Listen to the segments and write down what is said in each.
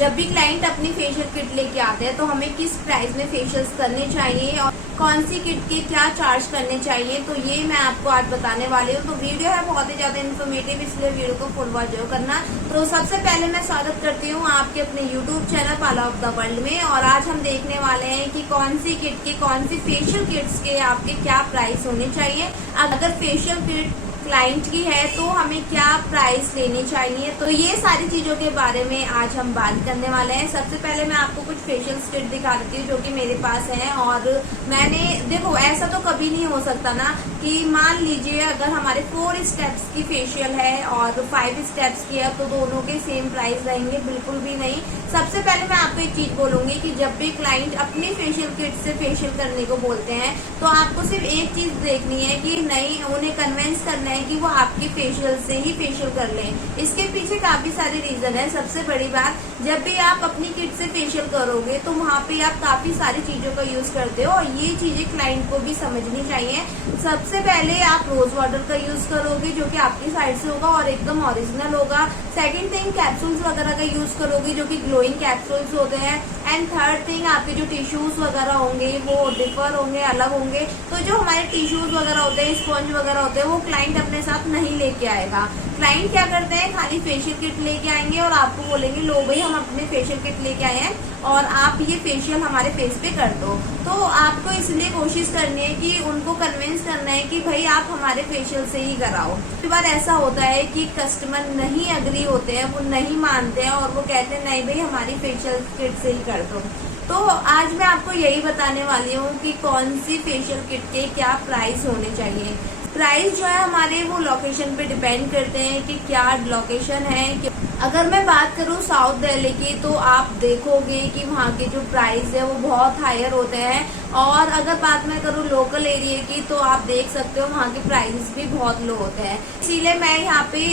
जब भी क्लाइंट अपनी फेशियल किट लेके आते हैं तो हमें किस प्राइस में फेशियल्स करने चाहिए और कौन सी किट के क्या चार्ज करने चाहिए, तो ये मैं आपको आज बताने वाली हूँ। तो वीडियो है बहुत ही ज्यादा इन्फॉर्मेटिव, इसलिए वीडियो को फुल वॉच जरूर करना। तो सबसे पहले मैं स्वागत करती हूँ आपके अपने YouTube channel parlour of the world में। और आज हम देखने वाले हैं कि कौन सी किट के, कौन सी फेशियल किट्स के आपके क्या प्राइस होने चाहिए। अगर फेशियल किट क्लाइंट की है तो हमें क्या प्राइस लेनी चाहिए, तो ये सारी चीजों के बारे में आज हम बात करने वाले हैं। सबसे पहले मैं आपको कुछ फेशियल किट दिखा देती हूँ जो कि मेरे पास है। और मैंने देखो, ऐसा तो कभी नहीं हो सकता ना कि मान लीजिए अगर हमारे 4 स्टेप्स की फेशियल है और 5 स्टेप्स की है तो दोनों के सेम प्राइस रहेंगे, बिल्कुल भी नहीं। सबसे पहले मैं आपको एक चीज बोलूंगी कि जब भी क्लाइंट अपनी फेशियल किट से फेशियल करने को बोलते हैं तो आपको सिर्फ एक चीज देखनी है कि नहीं, उन्हें कन्विंस करना है कि वो आपकी फेशियल से ही फेशियल कर लें। इसके पीछे काफी सारे रीजन है। सबसे बड़ी बात, जब भी आप अपनी किट से फेशियल करोगे तो वहाँ पे आप काफी सारी चीजों का यूज करते हो और ये चीजें क्लाइंट को भी समझनी चाहिए। सबसे पहले आप रोज वाटर का यूज करोगे जो कि आपकी साइड से होगा और एकदम ओरिजिनल होगा। सेकंड थिंग, कैप्सूल्स वगैरह का यूज करोगे जो कि ग्लोइंग कैप्सूल्स होते हैं। एंड थर्ड थिंग, आपके जो टिश्यूज वगैरह होंगे वो डिफर होंगे, अलग होंगे। तो जो हमारे टिश्यूज वगैरह होते हैं, स्पंज वगैरह होते हैं, वो क्लाइंट अपने साथ नहीं लेके आएगा। क्लाइंट क्या करते हैं, खाली फेशियल किट लेके आएंगे और आपको बोलेंगे लो भाई हम अपने फेशियल किट लेके आए हैं और आप ये फेशियल हमारे फेस पे कर दो। तो आपको इसलिए कोशिश करनी है कि उनको कन्विंस करना है कि भाई आप हमारे फेशियल से ही कराओ। कई बार ऐसा होता है कि कस्टमर नहीं अग्री होते हैं, वो नहीं मानते हैं और वो कहते हैं नहीं भाई हमारी फेशियल किट से ही कर दो। तो आज मैं आपको यही बताने वाली हूँ कि कौन सी फेशियल किट के क्या प्राइस होने चाहिए। प्राइस जो है हमारे वो लोकेशन पे डिपेंड करते हैं कि क्या लोकेशन है। अगर मैं बात करूँ साउथ दिल्ली की तो आप देखोगे कि वहाँ के जो प्राइस है वो बहुत हायर होते हैं। और अगर बात मैं करूँ लोकल एरिया की तो आप देख सकते हो वहाँ के प्राइस भी बहुत लो होते हैं। इसीलिए मैं यहाँ पे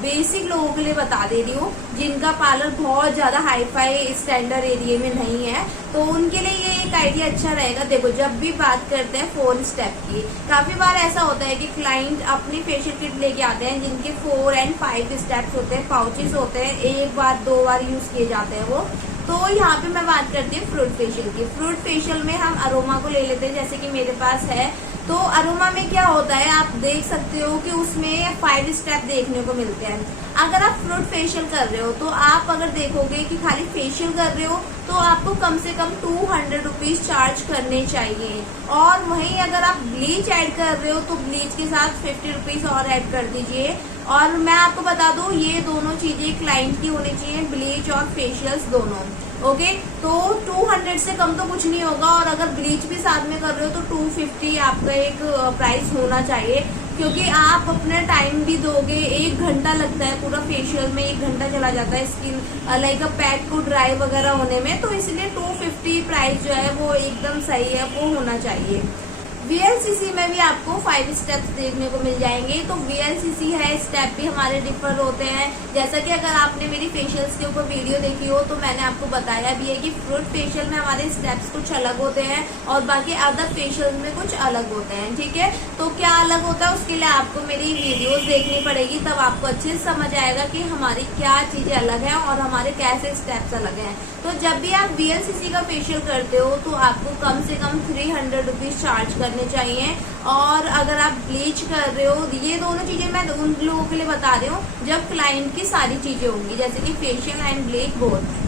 बेसिक लोगों के लिए बता दे रही हूँ जिनका पार्लर बहुत ज्यादा हाई फाई स्टैंडर्ड एरिया में नहीं है, तो उनके लिए ये एक आइडिया अच्छा रहेगा। देखो, जब भी बात करते हैं 4 स्टेप की, काफी बार ऐसा होता है कि क्लाइंट अपनी फेशियल किट लेके आते हैं जिनके 4 और 5 स्टेप्स होते हैं, पाउचेस होते हैं, एक बार 2 बार यूज किए जाते हैं वो। तो यहाँ पे मैं बात करती हूँ फ्रूट फेशियल की। फ्रूट फेशियल में हम अरोमा को ले लेते हैं, जैसे कि मेरे पास है। तो अरोमा में क्या होता है, आप देख सकते हो कि उसमें 5 स्टेप देखने को मिलते हैं। अगर आप फ्रूट फेशियल कर रहे हो तो आप अगर देखोगे कि खाली फेशियल कर रहे हो तो आपको कम से कम 200 रुपीज चार्ज करने चाहिए। और वहीं अगर आप ब्लीच ऐड कर रहे हो तो ब्लीच के साथ 50 रुपीज और ऐड कर दीजिए। और मैं आपको बता दूं, ये दोनों चीजें क्लाइंट की होनी चाहिए, ब्लीच और फेशियल्स दोनों। ओके, तो 200 से कम तो कुछ नहीं होगा। और अगर ब्लीच भी साथ में कर रहे हो तो 250 आपका एक प्राइस होना चाहिए, क्योंकि आप अपना टाइम भी दोगे। 1 घंटा लगता है पूरा फेशियल में, 1 घंटा चला जाता है स्किन लाइक अ पैक को ड्राई वगैरह होने में। तो इसलिए 250 प्राइस जो है वो एकदम सही है, वो होना चाहिए। VLCC में भी आपको 5 स्टेप्स देखने को मिल जाएंगे। तो VLCC है, स्टेप भी हमारे डिफर होते हैं। जैसा कि अगर आपने मेरी फेशियल्स के ऊपर वीडियो देखी हो तो मैंने आपको बताया भी है कि फ्रूट फेशियल में हमारे स्टेप्स कुछ अलग होते हैं और बाकी अदर फेशियल में कुछ अलग होते हैं। ठीक है, तो क्या अलग होता है उसके लिए आपको मेरी वीडियोस देखनी पड़ेगी, तब आपको अच्छे से समझ आएगा कि हमारी क्या चीजें अलग है और हमारे कैसे स्टेप्स अलग हैं। तो जब भी आप VLCC का फेशियल करते हो तो आपको कम से कम 300 रुपीज चार्ज करने चाहिए। और अगर आप ब्लीच कर रहे हो, ये दोनों चीजें मैं उन लोगों के लिए बता रही हूँ जब क्लाइंट की सारी चीजें होंगी, जैसे कि फेशियल एंड ब्लीच बोथ।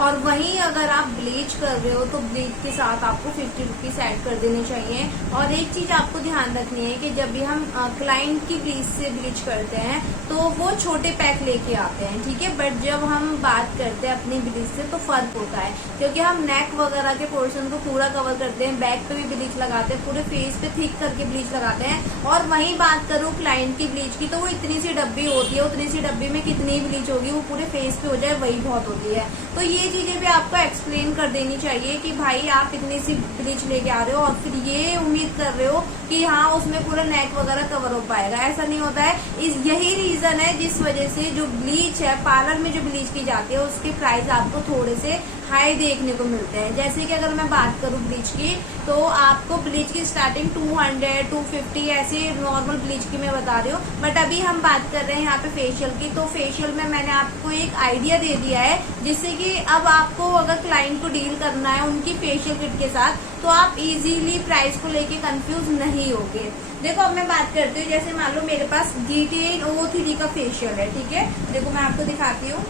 और वहीं अगर आप ब्लीच कर रहे हो तो ब्लीच के साथ आपको 50 रुपीज ऐड कर देने चाहिए। और एक चीज आपको ध्यान रखनी है कि जब भी हम क्लाइंट की ब्लीच से ब्लीच करते हैं तो वो छोटे पैक लेके आते हैं, ठीक है। बट जब हम बात करते हैं अपनी ब्लीच से तो फर्क होता है, क्योंकि हम नेक वगैरह के पोर्शन को पूरा कवर करते हैं, बैक पे भी ब्लीच लगाते हैं, पूरे फेस पे थिक करके ब्लीच लगाते हैं। और वहीं बात करूँ क्लाइंट की ब्लीच की तो वो इतनी सी डब्बी होती है, उतनी सी डब्बी में कितनी ब्लीच होगी, वो पूरे फेस पे हो जाए वही बहुत होती है। तो ये चीजें भी आपको एक्सप्लेन कर देनी चाहिए कि भाई आप इतनी सी ब्लीच लेके आ रहे हो और फिर ये उम्मीद कर रहे हो कि हाँ उसमें पूरा नेक वगैरह कवर हो पाएगा, ऐसा नहीं होता है। यही रीजन है जिस वजह से जो ब्लीच है पार्लर में जो ब्लीच की जाती है उसके प्राइस आपको थोड़े से हाई देखने को मिलते हैं। जैसे कि अगर मैं बात करूं ब्लीच की, तो आपको ब्लीच की स्टार्टिंग 200, 250 ऐसे नॉर्मल ब्लीच की मैं बता रही हूँ। बट अभी हम बात कर रहे हैं यहाँ पे फेशियल की। तो फेशियल में मैंने आपको एक आइडिया दे दिया है, जिससे कि अब आपको अगर क्लाइंट को डील करना है उनकी फेशियल किट के साथ, तो आप इजीली प्राइस को लेके कंफ्यूज नहीं होगे। देखो अब मैं बात करती हूँ, जैसे मान लो मेरे पास DT-O3 का फेशियल है, ठीक है। देखो मैं आपको दिखाती हूँ,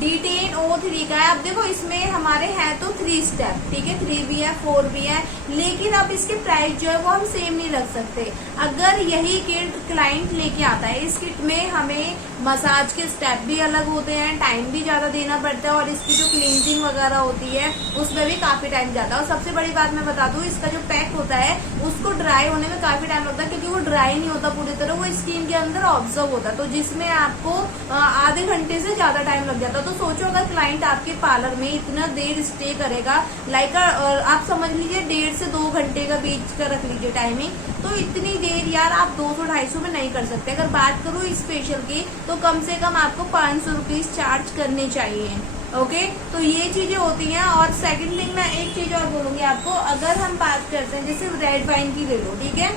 DT-O3 का है। अब देखो इसमें हमारे हैं तो 3 स्टेप, ठीक है, 3 भी है, 4 भी है, लेकिन अब इसके प्राइस जो है वो हम सेम नहीं रख सकते। अगर यही किट क्लाइंट लेके आता है, इस किट में हमें मसाज के स्टेप भी अलग होते हैं, टाइम भी ज्यादा देना पड़ता है, और इसकी जो क्लींजिंग वगैरह होती है उसमें भी काफी टाइम जाता है। और सबसे बड़ी बात मैं बता दूं, इसका जो पैक होता है उसको ड्राई होने में काफी टाइम लगता है, क्योंकि वो ड्राई नहीं होता पूरी तरह, वो स्किन के अंदर ऑब्जर्व होता है, तो जिसमें आपको आधे घंटे से ज्यादा टाइम लग जाता है। तो सोचो अगर क्लाइंट आपके पार्लर में इतना देर स्टे करेगा, लाइक आप समझ लीजिए 1.5 से 2 घंटे का बीच का रख लीजिए टाइमिंग, तो इतनी देर यार आप 200-250 में नहीं कर सकते। अगर बात करूँ इस फेशियल की, तो कम से कम आपको 500 रुपीज चार्ज करने चाहिए। ओके, तो ये चीजें होती हैं। और सेकंड थिंग मैं एक चीज और बोलूंगी आपको, अगर हम बात करते हैं जैसे रेड वाइन की ले लो, ठीक है,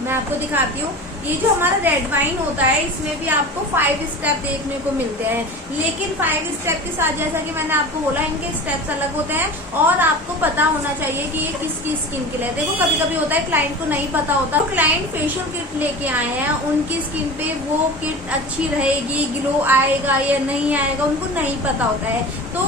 मैं आपको दिखाती हूँ। ये जो हमारा रेड वाइन होता है, इसमें भी आपको 5 स्टेप देखने को मिलते हैं, लेकिन 5 स्टेप के साथ जैसा कि मैंने आपको बोला, इनके स्टेप्स अलग होते हैं, और आपको पता होना चाहिए कि ये किसकी स्किन के लिए। देखो कभी कभी होता है क्लाइंट को नहीं पता होता, तो क्लाइंट फेशियल किट लेके आए हैं, उनकी स्किन पे वो किट अच्छी रहेगी, ग्लो आएगा या नहीं आएगा, उनको नहीं पता होता है। तो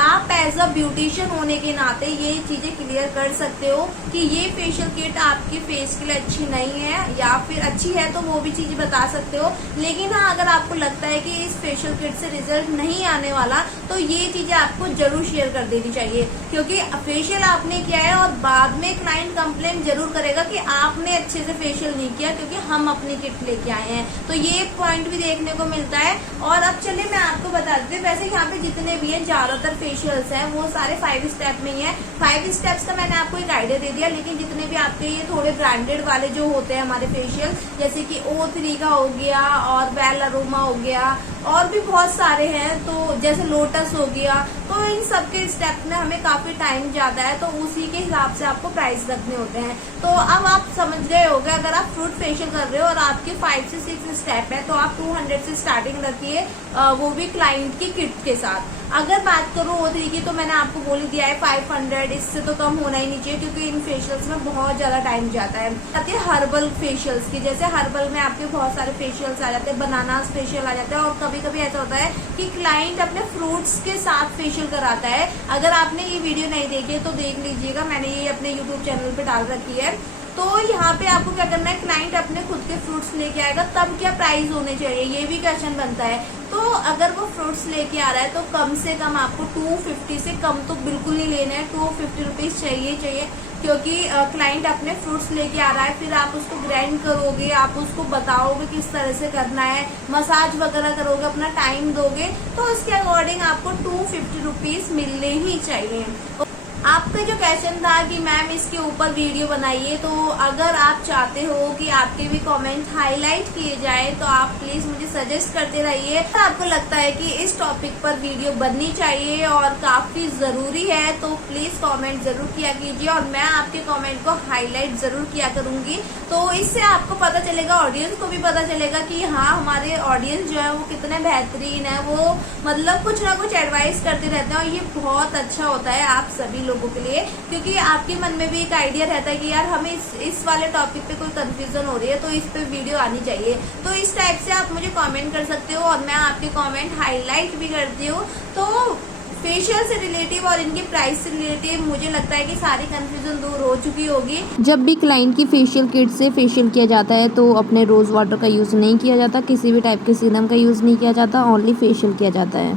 आप एज अ ब्यूटिशियन होने के नाते ये चीजें क्लियर कर सकते हो कि ये फेशियल किट आपके फेस के लिए अच्छी नहीं है, या फिर अच्छी है तो वो भी चीज बता सकते हो। लेकिन हाँ, अगर आपको लगता है कि इस फेशियल किट से रिजल्ट नहीं आने वाला, तो ये चीजें आपको जरूर शेयर कर देनी चाहिए, क्योंकि फेशियल आपने किया है और बाद में क्लाइंट कंप्लेंट जरूर करेगा कि आपने अच्छे से फेशियल नहीं किया, क्योंकि हम अपनी किट लेके आए हैं। तो ये पॉइंट भी देखने को मिलता है। और अब चलिए मैं आपको बता देती हूँ, वैसे यहाँ पे जितने भी हैं ज्यादातर फेशियल्स हैं वो सारे 5 स्टेप में ही है। 5 स्टेप्स का मैंने आपको एक आइडिया दे दिया, लेकिन जितने भी आपके ये थोड़े ब्रांडेड वाले जो होते हैं हमारे फेशियल, जैसे कि O3 का हो गया, और बेल अरोमा हो गया, और भी बहुत सारे हैं, तो जैसे लोटस हो गया, तो इन सब के स्टेप में हमें काफी टाइम जाता है, तो उसी के हिसाब से आपको प्राइस रखने होते हैं। तो अब आप समझ गए होंगे, अगर आप फ्रूट फेशियल कर रहे हो और आपके 5 से 6 स्टेप है, तो आप 200 से स्टार्टिंग रखिए, वो भी क्लाइंट की किट के साथ। अगर बात करूँ O3 की, तो मैंने आपको बोल दिया है 500, इससे तो कम होना ही नहीं चाहिए, क्योंकि इन फेशियल्स में बहुत ज्यादा टाइम जाता है। आती है हर्बल फेशियल्स की, जैसे हर्बल में आपके बहुत सारे फेशियल्स आ जाते हैं, बनाना फेशियल आ जाता है, और कभी कभी ऐसा होता है कि क्लाइंट अपने फ्रूट्स के साथ फेशियल कराता है। अगर आपने ये वीडियो नहीं देखी है तो देख लीजिएगा, मैंने ये अपने यूट्यूब चैनल पे डाल रखी है। तो यहाँ पे आपको क्या करना है, क्लाइंट अपने खुद के फ्रूट्स लेके आएगा, तब क्या प्राइस होने चाहिए, ये भी क्वेश्चन बनता है। तो अगर वो फ्रूट्स लेके आ रहा है, तो कम से कम आपको 250 से कम तो बिल्कुल नहीं लेना है, 250 रुपीज चाहिए, क्योंकि क्लाइंट अपने फ्रूट्स लेके आ रहा है, फिर आप उसको ग्राइंड करोगे, आप उसको बताओगे किस तरह से करना है, मसाज वगैरह करोगे, अपना टाइम दोगे, तो उसके अकॉर्डिंग आपको 250 रुपीज मिलने ही चाहिए। आपका जो क्वेश्चन था कि मैम इसके ऊपर वीडियो बनाइए, तो अगर आप चाहते हो कि आपके भी कमेंट हाईलाइट किए जाए, तो आप प्लीज मुझे सजेस्ट करते रहिए। अगर आपको लगता है कि इस टॉपिक पर वीडियो बननी चाहिए और काफी जरूरी है, तो प्लीज कमेंट जरूर किया कीजिए, और मैं आपके कमेंट को हाईलाइट जरूर किया करूंगी। तो इससे आपको पता चलेगा, ऑडियंस को भी पता चलेगा कि हाँ, हमारे ऑडियंस जो है वो कितने बेहतरीन है, वो मतलब कुछ ना कुछ एडवाइस करते रहते हैं, और ये बहुत अच्छा होता है आप सभी लोगों के लिए, क्योंकि आपके मन में भी एक आइडिया रहता है कि यार हमें इस वाले टॉपिक पे कोई कंफ्यूजन हो रही है, तो इस पे वीडियो आनी चाहिए। तो इस टाइप से आप मुझे कमेंट कर सकते हो, और मैं आपके कमेंट हाईलाइट भी करती हूँ। तो फेशियल से रिलेटिव और इनके प्राइस से रिलेटिव मुझे लगता है कि सारी कंफ्यूजन दूर हो चुकी होगी। जब भी क्लाइंट की फेशियल किट से फेशियल किया जाता है, तो अपने रोज़ वाटर का यूज़ नहीं किया जाता, किसी भी टाइप के सीरम का यूज़ नहीं किया जाता, ओनली फेशियल किया जाता है।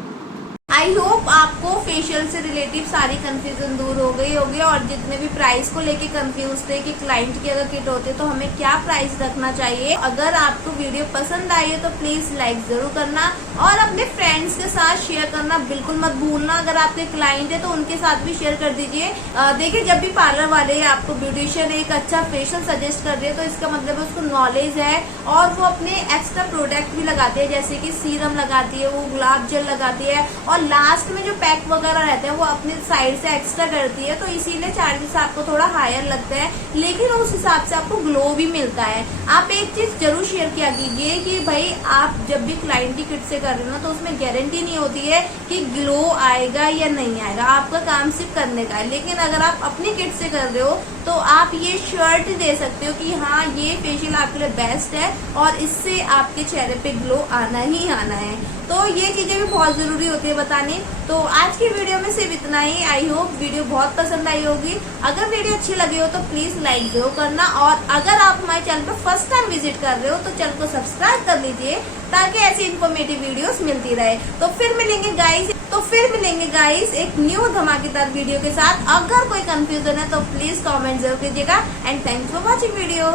आई होप आपको फेशियल से रिलेटिव सारी कंफ्यूजन दूर हो गई होगी, और जितने भी प्राइस को लेके कंफ्यूज थे कि क्लाइंट की अगर किट होती तो हमें क्या प्राइस रखना चाहिए। अगर आपको वीडियो पसंद आई है तो प्लीज लाइक जरूर करना, और अपने फ्रेंड्स के साथ शेयर करना बिल्कुल मत भूलना। अगर आपके क्लाइंट है तो उनके साथ भी शेयर कर दीजिए। देखिए, जब भी पार्लर वाले आपको ब्यूटिशियन एक अच्छा फेशियल सजेस्ट कर रहे हैं, तो इसका मतलब है उसको नॉलेज है, और वो अपने एक्स्ट्रा प्रोडक्ट भी लगाते हैं, जैसे कि सीरम लगाती है, वो गुलाब जल लगाती है, और लास्ट में जो पैक वगैरह रहते हैं वो अपने साइड से एक्स्ट्रा करती है, तो इसीलिए चार्जेस आपको थोड़ा हायर लगता है, लेकिन उस हिसाब से आपको ग्लो भी मिलता है। आप एक चीज जरूर शेयर किया कीजिए कि भाई आप जब भी क्लाइंट की किट से कर रहे हो तो उसमें गारंटी नहीं होती है कि ग्लो आएगा या नहीं आएगा, आपका काम सिर्फ करने का है। लेकिन अगर आप अपनी किट से कर रहे हो तो आप ये श्योरिटी दे सकते हो कि हाँ ये फेशियल आपके लिए बेस्ट है और इससे आपके चेहरे पे ग्लो आना ही आना है। तो ये चीजें भी बहुत जरूरी होती है बतानी। तो आज की वीडियो में सिर्फ इतना ही। आई होप वीडियो बहुत पसंद आई होगी। अगर वीडियो अच्छी लगी हो तो प्लीज लाइक जरूर करना, और अगर आप हमारे चैनल पर फर्स्ट टाइम विजिट कर रहे हो तो चैनल को सब्सक्राइब कर लीजिए ताकि ऐसी इन्फॉर्मेटिव वीडियोस मिलती रहे। तो फिर मिलेंगे गाइस एक न्यू धमाकेदार वीडियो के साथ। अगर कोई कंफ्यूजन है तो प्लीज कमेंट जरूर कीजिएगा। And thanks for watching video.